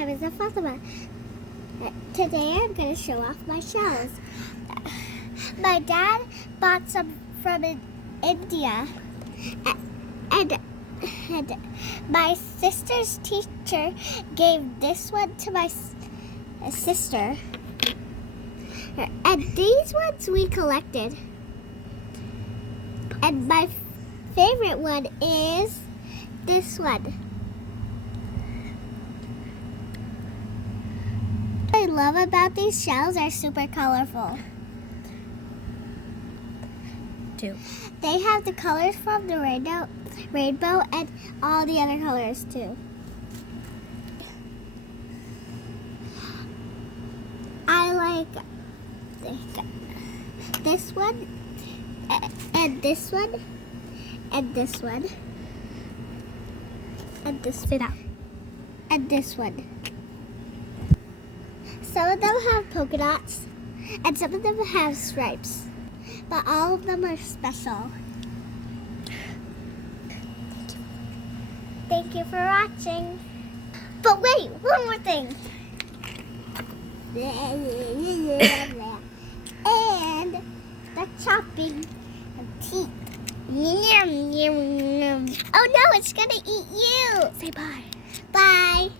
My name is Fatima. Today I'm going to show off my shells. My dad bought some from India, and my sister's teacher gave this one to my sister. And these ones we collected. And my favorite one is this one. What I love about these shells are super colorful. Too. They have the colors from the rainbow and all the other colors too. I like this one and this one and this one and this Say that. and this one. Some of them have polka dots and some of them have stripes, but all of them are special. Thank you for watching. But wait, one more thing. And the chopping of teeth. Yum, yum, yum. Oh no, it's gonna eat you. Say bye. Bye.